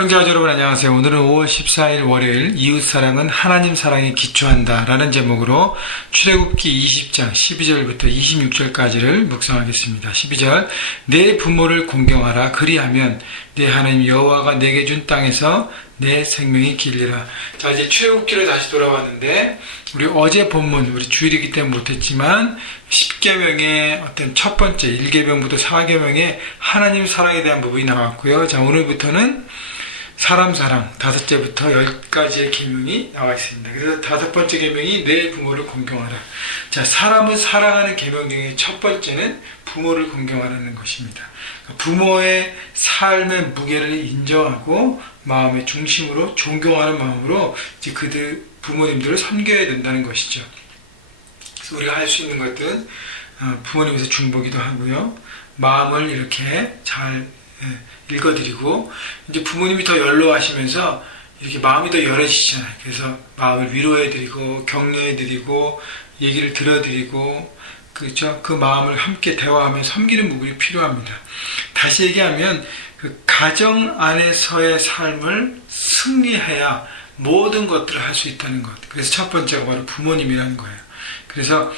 형제와 여러분 안녕하세요. 오늘은 5월 14일 월요일 이웃사랑은 하나님 사랑에 기초한다 라는 제목으로 출애굽기 20장 12절부터 26절까지를 묵상하겠습니다. 12절 내 부모를 공경하라. 그리하면 내 하나님 여호와가 내게 준 땅에서 내 생명이 길리라. 자, 이제 출애굽기로 다시 돌아왔는데 우리 어제 본문, 우리 주일이기 때문에 못했지만 10계명의 어떤 첫 번째 1계명부터 4계명의 하나님 사랑에 대한 부분이 나왔고요. 자, 오늘부터는 사람 사랑 5제부터 10가지의 계명이 나와 있습니다. 그래서 5번째 계명이 내 부모를 공경하라. 자, 사람을 사랑하는 계명 중에 첫 번째는 부모를 공경하라는 것입니다. 부모의 삶의 무게를 인정하고 마음의 중심으로 존경하는 마음으로 이제 그들 부모님들을 섬겨야 된다는 것이죠. 그래서 우리가 할 수 있는 것들은 부모님에서 중보기도 하고요. 마음을 이렇게 잘 읽어드리고 이제 부모님이 더 연로하시면서 이렇게 마음이 더 열어지시잖아요. 그래서 마음을 위로해드리고 격려해드리고 얘기를 들어드리고 그렇죠. 그 마음을 함께 대화하며 섬기는 부분이 필요합니다. 다시 얘기하면 그 가정 안에서의 삶을 승리해야 모든 것들을 할 수 있다는 것. 그래서 첫 번째가 바로 부모님이라는 거예요. 그래서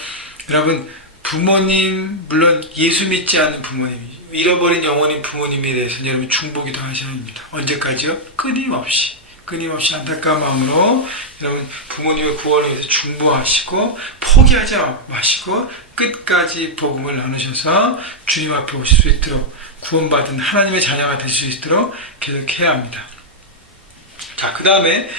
여러분 부모님 물론 예수 믿지 않는 부모님 잃어버린 영혼인 부모님에 대해서는 여러분 중보기도 하셔야 합니다. 언제까지요? 끊임없이 안타까운 마음으로 여러분 부모님의 구원을 위해서 중보하시고 포기하지 마시고 끝까지 복음을 나누셔서 주님 앞에 오실 수 있도록 구원받은 하나님의 자녀가 되실 수 있도록 계속해야 합니다. 자, 그 다음에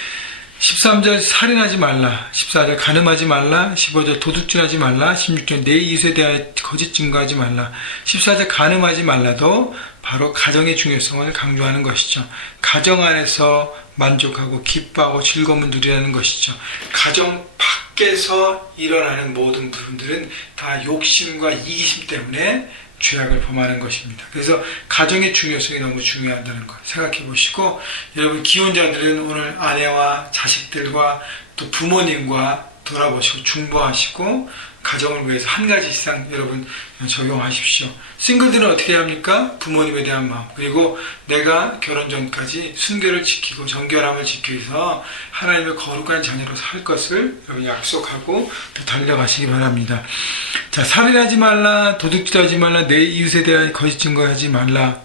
13절 살인하지 말라, 14절 간음하지 말라, 15절 도둑질하지 말라, 16절 내 이웃에 대하여 거짓 증거하지 말라, 14절 간음하지 말라도 바로 가정의 중요성을 강조하는 것이죠. 가정 안에서 만족하고 기뻐하고 즐거움을 누리라는 것이죠. 가정 밖에서 일어나는 모든 부분들은 다 욕심과 이기심 때문에 죄악을 범하는 것입니다. 그래서 가정의 중요성이 너무 중요하다는 것 생각해 보시고 여러분 기혼자들은 오늘 아내와 자식들과 또 부모님과 돌아보시고 중보하시고 가정을 위해서 한 가지 이상 여러분 적용하십시오. 싱글들은 어떻게 합니까? 부모님에 대한 마음 그리고 내가 결혼 전까지 순결을 지키고 정결함을 지켜서 하나님의 거룩한 자녀로 살 것을 여러분 약속하고 또 달려가시기 바랍니다. 자, 살인하지 말라, 도둑질하지 말라, 내 이웃에 대한 거짓 증거하지 말라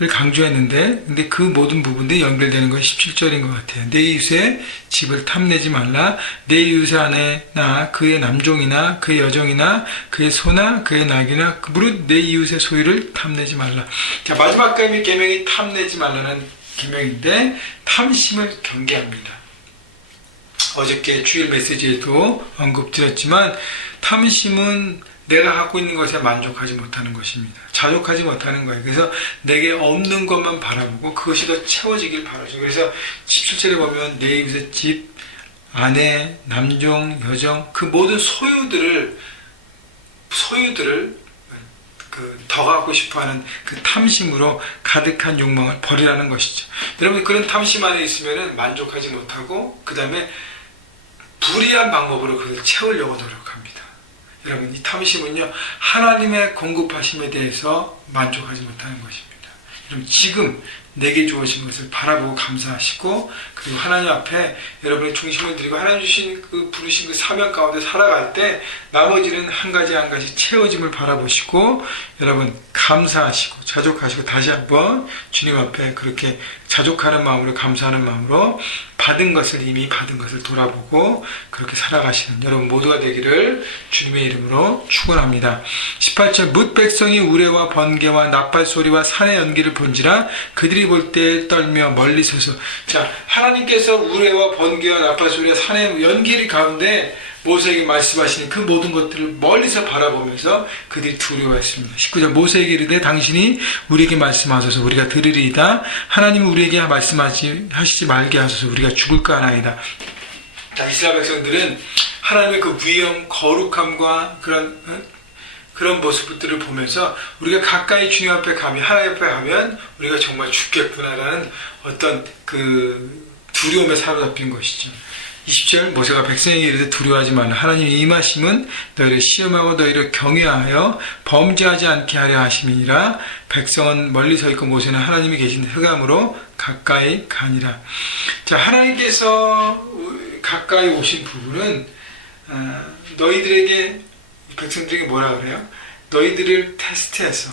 를 강조했는데 근데 그 모든 부분들이 연결되는 것이 17절인 것 같아요. 내 이웃의 집을 탐내지 말라. 내 이웃의 아내나 그의 남종이나 그의 여종이나 그의 소나 그의 낙이나 무릇 내 이웃의 소유를 탐내지 말라. 자, 마지막 계명이 탐내지 말라는 계명인데 탐심을 경계합니다. 어저께 주일 메시지에도 언급드렸지만 탐심은 내가 갖고 있는 것에 만족하지 못하는 것입니다. 자족하지 못하는 거예요. 그래서 내게 없는 것만 바라보고 그것이 더 채워지길 바라죠. 그래서 17절에 보면 내 이웃의 집, 아내, 남종, 여종 그 모든 소유들을 더 갖고 싶어하는 그 탐심으로 가득한 욕망을 버리라는 것이죠. 여러분 그런 탐심 안에 있으면 만족하지 못하고 그 다음에 불의한 방법으로 그걸 채우려고 노력합니다. 여러분 이 탐심은요 하나님의 공급하심에 대해서 만족하지 못하는 것입니다. 여러분 지금 내게 주어진 것을 바라보고 감사하시고 그리고 하나님 앞에 여러분의 중심을 드리고 하나님 주신 그 부르신 그 사명 가운데 살아갈 때 나머지는 한 가지 채워짐을 바라보시고 여러분 감사하시고 자족하시고 다시 한번 주님 앞에 그렇게 자족하는 마음으로 감사하는 마음으로 받은 것을 이미 받은 것을 돌아보고 그렇게 살아가시는 여러분 모두가 되기를 주님의 이름으로 축원합니다. 18절 뭇 백성이 우레와 번개와 나팔소리와 산의 연기를 본지라 그들이 볼 때 떨며 멀리 서서 자 하나님께서 우레와 번개와 나팔소리와 산의 연기를 가운데 모세에게 말씀하시는 그 모든 것들을 멀리서 바라보면서 그들이 두려워했습니다. 19절 모세에게 이르되 당신이 우리에게 말씀하소서 우리가 들으리이다. 하나님은 우리에게 말씀하시지 말게 하소서 우리가 죽을까 하나이다. 자, 이스라엘 백성들은 하나님의 그 위엄 거룩함과 그런 모습들을 보면서 우리가 가까이 주님 앞에 가면 하나님 앞에 가면 우리가 정말 죽겠구나라는 어떤 그 두려움에 사로잡힌 것이죠. 20절 모세가 백성에게 이르되 두려워하지 말라. 하나님의 임하심은 너희를 시험하고 너희를 경외하여 범죄하지 않게 하려 하심이니라. 백성은 멀리 서 있고 모세는 하나님이 계신 흑암으로 가까이 가니라. 자, 하나님께서 가까이 오신 부분은 너희들에게, 백성들에게 뭐라 그래요? 너희들을 테스트해서,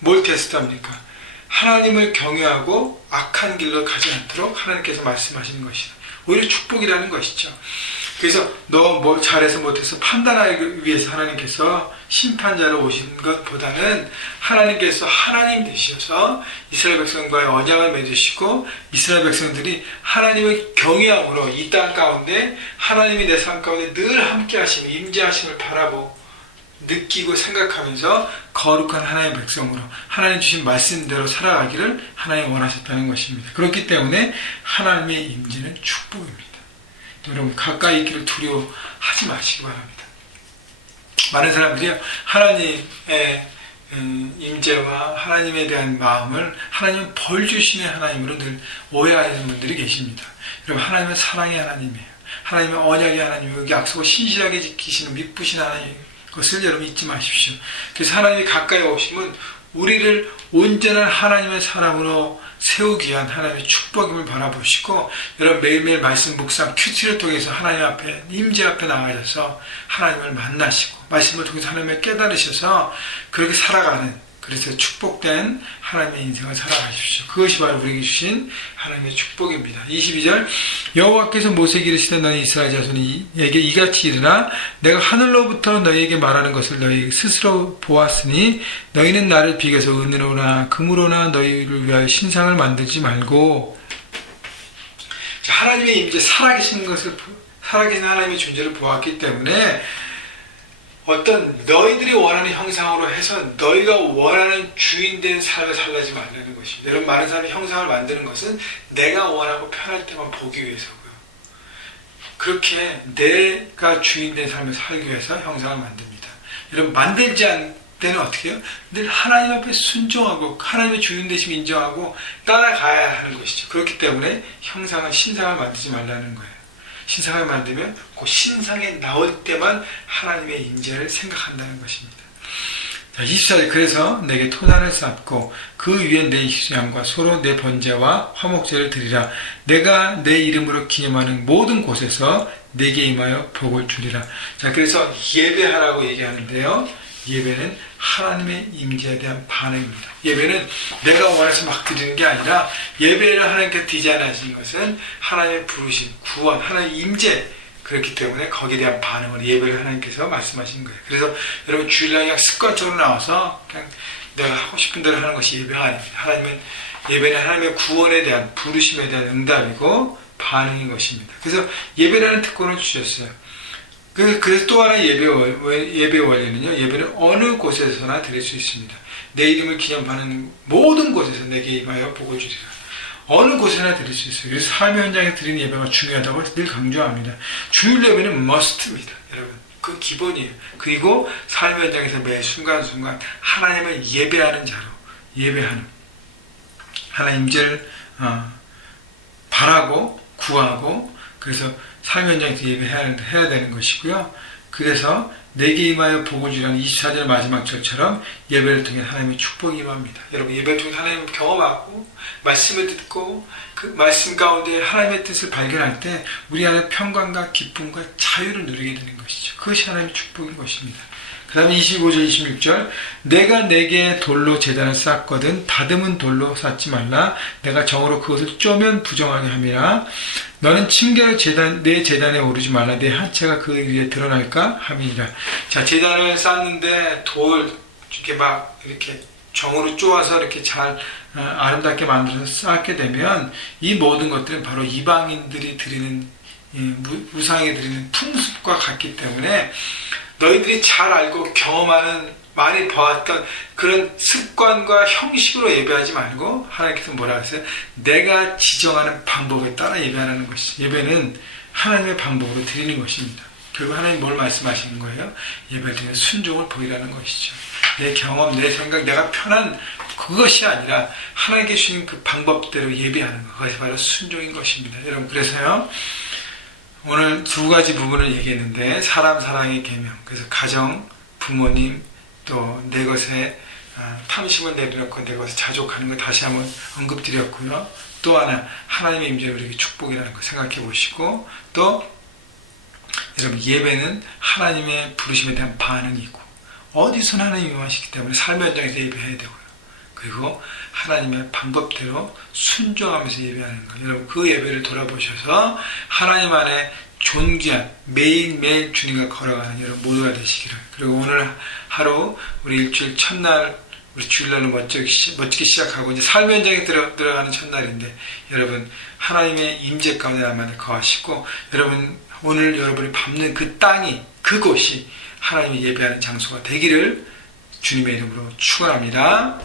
뭘 테스트합니까? 하나님을 경외하고 악한 길로 가지 않도록 하나님께서 말씀하시는 것이다. 오히려 축복이라는 것이죠. 그래서 너 뭐 잘해서 못해서 판단하기 위해서 하나님께서 심판자로 오신 것보다는 하나님께서 하나님 되셔서 이스라엘 백성과의 언약을 맺으시고 이스라엘 백성들이 하나님을 경외함으로 이 땅 가운데 하나님이 내 삶 가운데 늘 함께 하시며 임재하심을 바라보고 느끼고 생각하면서 거룩한 하나님의 백성으로 하나님 주신 말씀대로 살아가기를 하나님 원하셨다는 것입니다. 그렇기 때문에 하나님의 임재는 축복입니다. 여러분 가까이 있기를 두려워하지 마시기 바랍니다. 많은 사람들이 하나님의 임재와 하나님에 대한 마음을 하나님은 벌 주시는 하나님으로 늘 오해하는 분들이 계십니다. 여러분 하나님은 사랑의 하나님이에요. 하나님은 언약의 하나님이고 약속을 신실하게 지키시는 믿부신 하나님이에요. 그것을 여러분 잊지 마십시오. 그래서 하나님이 가까이 오시면 우리를 온전한 하나님의 사람으로 세우기 위한 하나님의 축복임을 바라보시고 여러분 매일매일 말씀 묵상 큐티를 통해서 하나님 앞에 임재 앞에 나가셔서 하나님을 만나시고 말씀을 통해서 하나님을 깨달으셔서 그렇게 살아가는, 그래서 축복된 하나님의 인생을 살아가십시오. 그것이 바로 우리에게 주신 하나님의 축복입니다. 22절 여호와께서 모세에게 이르시되 너희 이스라엘 자손에게 이같이 이르라. 내가 하늘로부터 너희에게 말하는 것을 너희 스스로 보았으니 너희는 나를 비교해서 은으로나 금으로나 너희를 위하여 신상을 만들지 말고. 하나님의 임재, 살아계신 하나님의 존재를 보았기 때문에 어떤 너희들이 원하는 형상으로 해서 너희가 원하는 주인된 삶을 살라지 말라는 것입니다. 여러분 많은 사람이 형상을 만드는 것은 내가 원하고 편할 때만 보기 위해서고요. 그렇게 내가 주인된 삶을 살기 위해서 형상을 만듭니다. 여러분 만들지 않을 때는 어떻게 해요? 늘 하나님 앞에 순종하고 하나님의 주인 되심 인정하고 따라가야 하는 것이죠. 그렇기 때문에 형상은 신상을 만들지 말라는 거예요. 신상을 만들면 그 신상에 나올 때만 하나님의 임재를 생각한다는 것입니다. 자, 24절 그래서 내게 토단을 쌓고 그 위에 내 희수양과 소로 내 번제와 화목제를 드리라. 내가 내 이름으로 기념하는 모든 곳에서 내게 임하여 복을 주리라. 자, 그래서 예배하라고 얘기하는데요. 예배는 하나님의 임재에 대한 반응입니다. 예배는 내가 원해서 막 드리는 게 아니라 예배를 하나님께 디자인하신 것은 하나님의 부르심, 구원, 하나님의 임재, 그렇기 때문에 거기에 대한 반응을 예배를 하나님께서 말씀하신 거예요. 그래서 여러분 주일날 그냥 습관적으로 나와서 그냥 내가 하고 싶은 대로 하는 것이 예배가 아닙니다. 예배는 하나님의 구원에 대한 부르심에 대한 응답이고 반응인 것입니다. 그래서 예배라는 특권을 주셨어요. 그래서 또 하나 예배 원리는요, 예배를 어느 곳에서나 드릴 수 있습니다. 내 이름을 기념하는 모든 곳에서 내게 임하여 복을 주리라. 어느 곳에나 드릴 수 있어요. 그래서 삶의 현장에 드리는 예배가 중요하다고 늘 강조합니다. 주일 예배는 must입니다. 여러분, 그 기본이에요. 그리고 삶의 현장에서 매 순간순간 하나님을 예배하는 자로, 예배하는, 하나님 임재를 바라고 구하고, 그래서 삶의 현장에서 예배해야 되는 것이고요. 그래서 내게 임하여 복을 주라는 24절 마지막 절처럼 예배를 통해 하나님의 축복이 임합니다. 여러분 예배를 통해 하나님을 경험하고 말씀을 듣고 그 말씀 가운데 하나님의 뜻을 발견할 때 우리 안에 평강과 기쁨과 자유를 누리게 되는 것이죠. 그것이 하나님의 축복인 것입니다. 그 다음에 25절 26절 내가 내게 돌로 제단을 쌓거든 다듬은 돌로 쌓지 말라. 내가 정으로 그것을 쪼면 부정하게 함이라. 너는 침개로 내 제단에 오르지 말라. 내 하체가 그 위에 드러날까 함이니라. 자, 제단을 쌓는데 돌 이렇게 정으로 쪼아서 이렇게 잘 아름답게 만들어서 쌓게 되면 이 모든 것들은 바로 이방인들이 드리는 우상이 드리는 풍습과 같기 때문에 너희들이 잘 알고 경험하는 많이 봐왔던 그런 습관과 형식으로 예배하지 말고 하나님께서 뭐라 하세요? 내가 지정하는 방법에 따라 예배하라는 것이죠. 예배는 하나님의 방법으로 드리는 것입니다. 결국 하나님 뭘 말씀하시는 거예요? 예배를 드리면 순종을 보이라는 것이죠. 내 경험, 내 생각, 내가 편한 그것이 아니라 하나님께 주신 그 방법대로 예배하는 것, 그것이 바로 순종인 것입니다. 여러분 그래서요 오늘 두 가지 부분을 얘기했는데 사람 사랑의 계명, 그래서 가정, 부모님, 또 내 것에 탐심을 내려놓고 내 것을 자족하는 거 다시 한번 언급드렸고요. 또 하나 하나님의 임재는 우리에게 축복이라는 거 생각해 보시고, 또 여러분 예배는 하나님의 부르심에 대한 반응이고 어디서나 하나님이 임하시기 때문에 삶의 현장에서 예배해야 되고요. 그리고 하나님의 방법대로 순종하면서 예배하는 거. 여러분 그 예배를 돌아보셔서 하나님 안에 존귀한 매일매일 주님과 걸어가는 여러분 모두가 되시기를. 그리고 오늘 하루 우리 일주일 첫날 우리 주일날로 멋지게 시작하고 이제 삶의 현장에 들어가는 첫날인데 여러분 하나님의 임재 가운데 나만을 거하시고 여러분 오늘 여러분이 밟는 그 땅이 그곳이 하나님이 예배하는 장소가 되기를 주님의 이름으로 축원합니다.